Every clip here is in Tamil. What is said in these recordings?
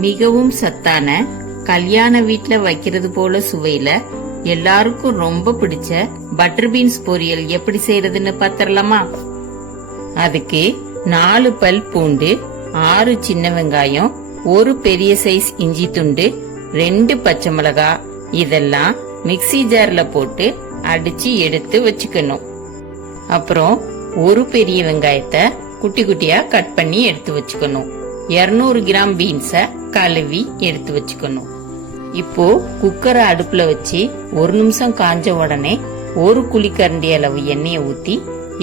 மிகவும் சத்தான கல்யாண வீட்ல வைக்கிறது போல சுவையில எல்லாருக்கும் ரொம்ப பிடிச்ச பட்டர் பீன்ஸ் பொரியல் எப்படி செய்யறதுன்னு பாத்திரலாமா? அதுக்கு நாலு பல் பூண்டு ஆறு சின்ன வெங்காயம் ஒரு பெரிய சைஸ் இஞ்சி துண்டு ரெண்டு பச்சை மிளகா இதெல்லாம் மிக்ஸி ஜார்ல போட்டு அடிச்சு எடுத்து வச்சுக்கணும். அப்புறம் ஒரு பெரிய வெங்காயத்தை குட்டி குட்டியா கட் பண்ணி எடுத்து வச்சுக்கணும். 200 கிராம் பீன்ஸை கழுவி எடுத்து வச்சுக்கணும். இப்போ குக்கரை அடுப்புல வச்சு ஒரு நிமிஷம் காஞ்ச உடனே ஒரு குழிக்கரண்டி அளவு எண்ணெயை ஊற்றி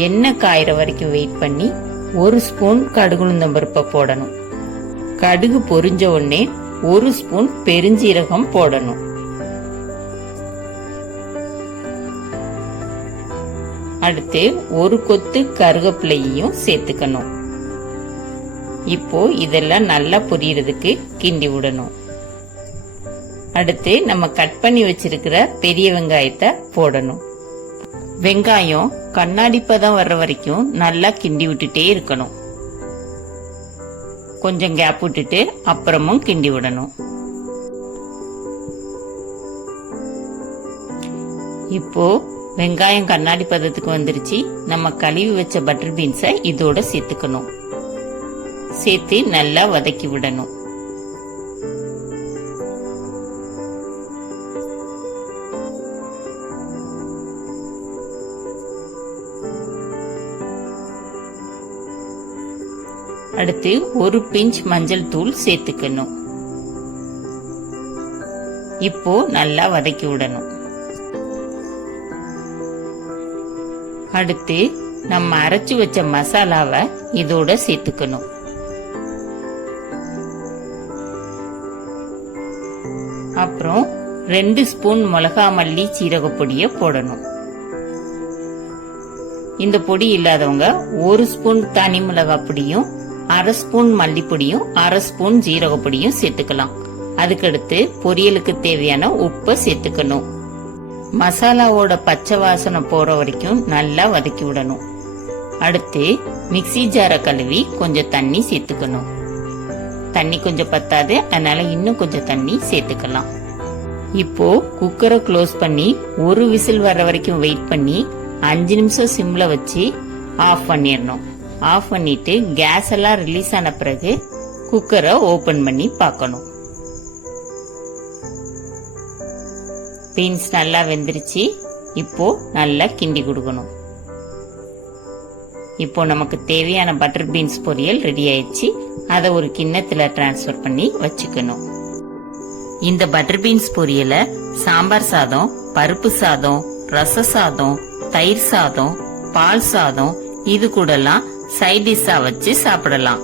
எண்ணெய் காயிற வரைக்கும் வெயிட் பண்ணி ஒரு ஸ்பூன் கடுகுளுந்தம் பருப்பை போடணும். கடுகு பொரிஞ்ச உடனே ஒரு ஸ்பூன் பெருஞ்சீரகம் போடணும். அடுத்து ஒரு கொத்து கருவேப்பிலையையும் சேர்த்துக்கணும். இப்போ இதெல்லாம் நல்லா புரியறதுக்கு கிண்டி விடணும். அடுத்து நம்ம கட் பண்ணி வச்சிருக்கிற பெரிய வெங்காயத்தை போடணும். வெங்காயம் கண்ணாடி பதம் வர்ற வரைக்கும் நல்லா கிண்டி விட்டுட்டே இருக்கணும். கொஞ்சம் கேப் விட்டுட்டு அப்புறமும் கிண்டி விடணும். இப்போ வெங்காயம் கண்ணாடி பதத்துக்கு வந்துருச்சு. நம்ம கழுவி வச்ச பட்டர் பீன்ஸை இதோட சேர்த்துக்கணும். சேர்த்து நல்லா வதக்கி விடணும். அடுத்து ஒரு பிஞ்ச் மஞ்சள் தூள் சேர்த்துக்கணும். இப்போ நல்லா வதக்கி விடணும். அடுத்து நம்ம அரைச்சு வச்ச மசாலாவை இதோட சேர்த்துக்கணும். அப்புறம் ரெண்டு ஸ்பூன் மிளகா மல்லி சீரக பொடியை போடணும். இந்த பொடி இல்லாதவங்க ஒரு ஸ்பூன் தனி மிளகா பொடியும் அரை ஸ்பூன் மல்லிப்பொடியும் அரை ஸ்பூன் ஜீரக பொடியும் சேர்த்துக்கலாம். அதுக்கடுத்து பொரியலுக்கு தேவையான உப்பை சேர்த்துக்கணும். மசாலாவோட பச்சை வாசனை போற வரைக்கும் நல்லா வதக்கி விடணும். அடுத்து மிக்ஸி ஜாரை கழுவி கொஞ்சம் தண்ணி சேர்த்துக்கணும். தண்ணி கொஞ்சம் பத்தாது அதனால இன்னும் கொஞ்சம் தண்ணி சேர்த்துக்கலாம். இப்போ குக்கரை க்ளோஸ் பண்ணி ஒரு விசில் வர்ற வரைக்கும் வெயிட் பண்ணி அஞ்சு நிமிஷம் சிம்ல வச்சு ஆஃப் பண்ணிடணும். ஆஃப் பண்ணிட்டு கேஸ் எல்லாம் ரிலீஸ் ஆன பிறகு குக்கரை ஓபன் பண்ணி பார்க்கணும். பீன்ஸ் நல்லா வெந்துருச்சு. இப்போ நல்லா கிண்டி கொடுக்கணும். இப்போ நமக்கு தேவையான பட்டர் பீன்ஸ் பொரியல் ரெடி ஆயிடுச்சு. அதை ஒரு கிண்ணத்துல டிரான்ஸ்ஃபர் பண்ணி வச்சுக்கணும். இந்த பட்டர் பீன்ஸ் பொரியலை சாம்பார் சாதம் பருப்பு சாதம் ரச சாதம் தயிர் சாதம் பால் சாதம் இது கூடலாம் சைட் டிஷ்ஷா வச்சு சாப்பிடலாம்.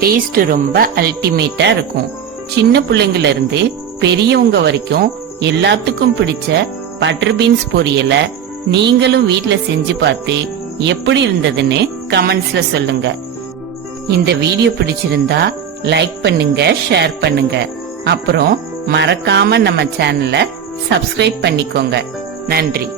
டேஸ்ட் ரொம்ப அல்டிமேட்டா இருக்கும். சின்ன பிள்ளைங்கள்ல இருந்து பெரியவங்க வரைக்கும் எல்லாத்துக்கும் பிடிச்ச பட்டர் பீன்ஸ் பொரியலை நீங்களும் வீட்ல செஞ்சு பார்த்து எப்படி இருந்ததுன்னு கமெண்ட்ஸ்ல சொல்லுங்க. இந்த வீடியோ பிடிச்சிருந்தா லைக் பண்ணுங்க ஷேர் பண்ணுங்க. அப்புறம் மறக்காம நம்ம சேனலை சப்ஸ்கிரைப் பண்ணிக்கோங்க. நன்றி.